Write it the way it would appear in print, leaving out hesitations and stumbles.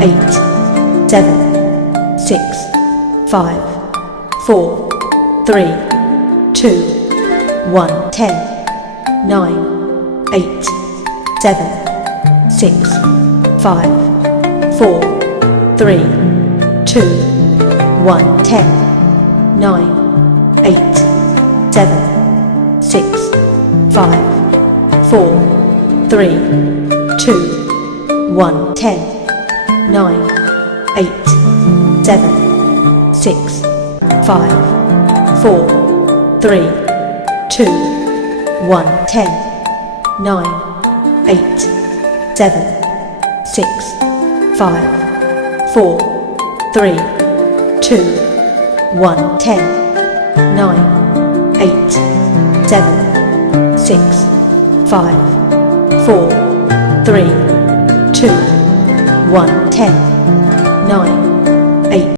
8, 7, 6, 5, 4, 3, 2, 1, 10, 9, 8, 7, 6, 5, 4, 3, 2, 1, 10, 9, 8, 7, 6, 5, 4, 3, 2, 1, 10, 9, 8, 7, 6, 5, 4, 3, 2, 1, 10, 9, 8, 7, 6, 5, 4, 3, 2, 1, 10, 9, 8, 7, 6, 5, 4, 3, 2, 1, 10, 9,